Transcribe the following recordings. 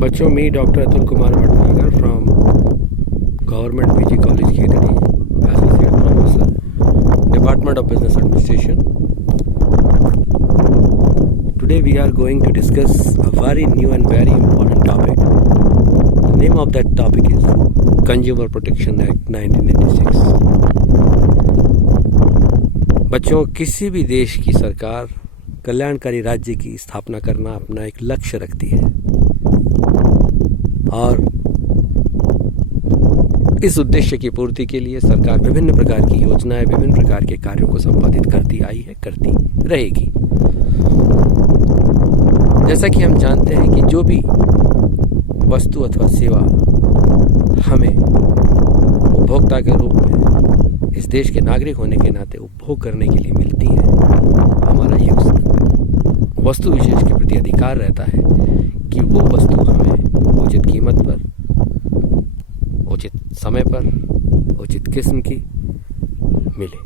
बच्चों, मी doctor Atul Kumar Bhatnagar from government PG college Khetri, associate professor, department of business administration. Today we are going to discuss a very new and very important topic. The name of that topic is Consumer Protection Act 1986. बच्चों, किसी भी देश की सरकार कल्याणकारी राज्य की स्थापना करना अपना एक लक्ष्य रखती है और इस उद्देश्य की पूर्ति के लिए सरकार विभिन्न प्रकार की योजनाएं, विभिन्न प्रकार के कार्यों को संपादित करती आई है, करती रहेगी. जैसा कि हम जानते हैं कि जो भी वस्तु अथवा सेवा हमें उपभोक्ता के रूप में इस देश के नागरिक होने के नाते उपभोग करने के लिए मिलती है, हमारा ये वस्तु विशेष के प्रति अधिकार रहता है कि वो वस्तु हमें उचित कीमत पर, उचित समय पर, उचित किस्म की मिले.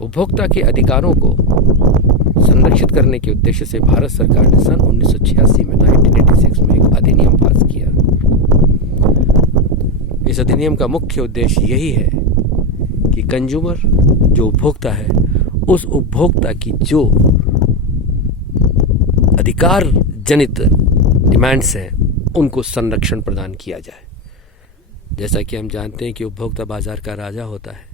उपभोक्ता के अधिकारों को संरक्षित करने के उद्देश्य से भारत सरकार ने सन 1986 में 1986 में एक अधिनियम पास किया. इस अधिनियम का मुख्य उद्देश्य यही है कि कंज्यूमर जो उपभोक्ता है, उस उपभोक्ता की जो अधिकार जनित डिमांड्स हैं उनको संरक्षण प्रदान किया जाए. जैसा कि हम जानते हैं कि उपभोक्ता बाजार का राजा होता है.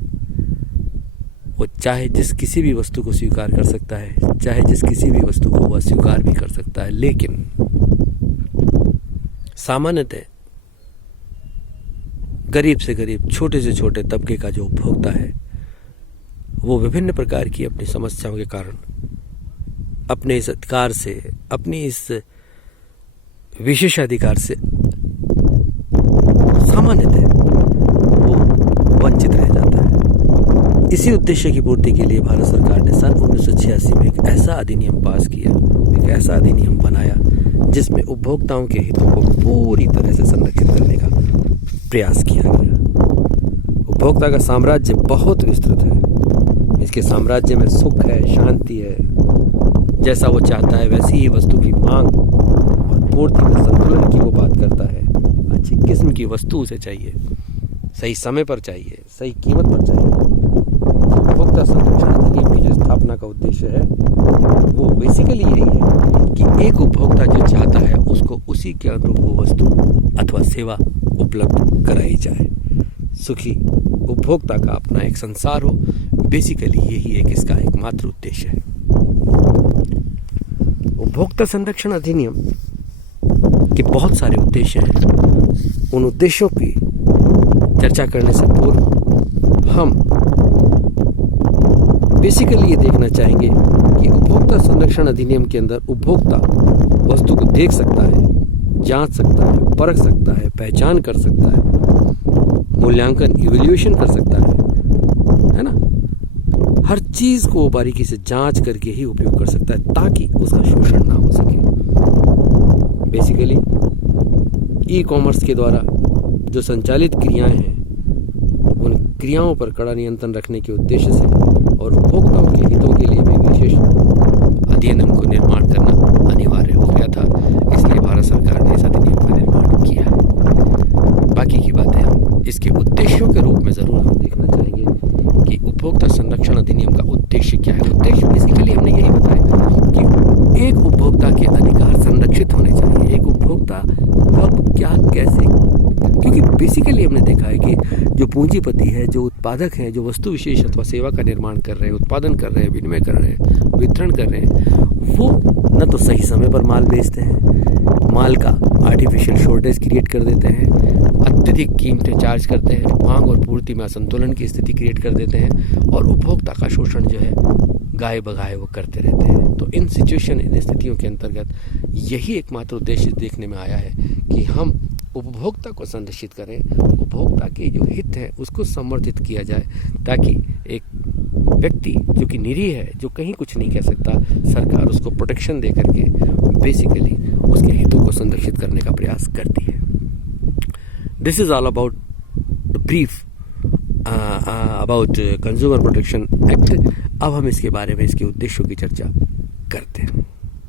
वो चाहे जिस किसी भी वस्तु को स्वीकार कर सकता है, चाहे जिस किसी भी वस्तु को वह स्वीकार भी कर सकता है, लेकिन सामान्यतः गरीब से गरीब, छोटे से छोटे तबके का जो उपभोक्ता है, वो विभिन्न प्रकार की अपनी समस्याओं के कारण अपने इस अधिकार से, अपनी इस विशेषाधिकार से सामान्यतः वो वंचित रह जाता है. इसी उद्देश्य की पूर्ति के लिए भारत सरकार ने सन 1986 में एक ऐसा अधिनियम पास किया, एक ऐसा अधिनियम बनाया जिसमें उपभोक्ताओं के हितों को पूरी तरह से संरक्षित करने का प्रयास किया गया. उपभोक्ता का साम्राज्य बहुत विस्तृत है. इसके साम्राज्य में सुख है, शांति है. जैसा वो चाहता है वैसी ही वस्तु की मांग और पूर्ति में संतुलन की वो बात करता है. अच्छी किस्म की वस्तु उसे चाहिए, सही समय पर चाहिए, सही कीमत पर चाहिए. उपभोक्ता संरक्षण अधिनियम की जो स्थापना का उद्देश्य है वो बेसिकली यही है कि एक उपभोक्ता जो चाहता है उसको उसी के अनुरूप वो वस्तु अथवा सेवा उपलब्ध कराई जाए. सुखी उपभोक्ता का अपना एक संसार हो, बेसिकली यही एक इसका एकमात्र उद्देश्य है. उपभोक्ता संरक्षण अधिनियम के बहुत सारे उद्देश्य हैं. उन उद्देश्यों की चर्चा करने से पूर्व हम बेसिकली ये देखना चाहेंगे कि उपभोक्ता संरक्षण अधिनियम के अंदर उपभोक्ता वस्तु को देख सकता है, जांच सकता है, परख सकता है, पहचान कर सकता है, मूल्यांकन, इवैल्यूएशन कर सकता है ना. हर चीज को बारीकी से जांच करके ही उपयोग कर सकता है ताकि उसका शोषण ना हो सके. बेसिकली ई कॉमर्स के द्वारा जो संचालित क्रियाएं हैं, उन क्रियाओं पर कड़ा नियंत्रण रखने के उद्देश्य से और उपभोक्ताओं के हितों के लिए भी विशेष अधिनियम को निर्माण करना अनिवार्य हो गया था. इसलिए भारत सरकार ने इस अधिनियम का निर्माण किया है. बाकी की बातें हम इसके उद्देश्यों के रूप में जरूर हम देखना चाहेंगे कि उपभोक्ता संरक्षण अधिनियम का उद्देश्य क्या है. उद्देश्य बेसिकली हमने यही बताया कि एक उपभोक्ता के अधिकार संरक्षित होने चाहिए. एक उपभोक्ता कब, क्या, कैसे, क्योंकि बेसिकली हमने देखा है कि जो पूंजीपति है, जो उत्पादक हैं, जो वस्तु विशेष अथवा सेवा का निर्माण कर रहे हैं, उत्पादन कर रहे हैं, विनिमय कर रहे हैं, वितरण कर रहे हैं, वो न तो सही समय पर माल बेचते हैं, माल का आर्टिफिशियल शॉर्टेज क्रिएट कर देते हैं, अत्यधिक कीमतें चार्ज करते हैं, मांग और पूर्ति में असंतुलन की स्थिति क्रिएट कर देते हैं और उपभोक्ता का शोषण जो है गाये बगाए वो करते रहते हैं. तो इन सिचुएशन, इन स्थितियों के अंतर्गत यही एकमात्र उद्देश्य देखने में आया है कि हम उपभोक्ता को संरक्षित करें, उपभोक्ता के जो हित हैं उसको संवर्धित किया जाए ताकि एक व्यक्ति जो कि निरीह है, जो कहीं कुछ नहीं कह सकता, सरकार उसको प्रोटेक्शन दे करके बेसिकली उसके हितों को संरक्षित करने का प्रयास करती है. This is all about the brief about consumer protection act. अब हम इसके बारे में, इसके उद्देश्यों की चर्चा करते हैं.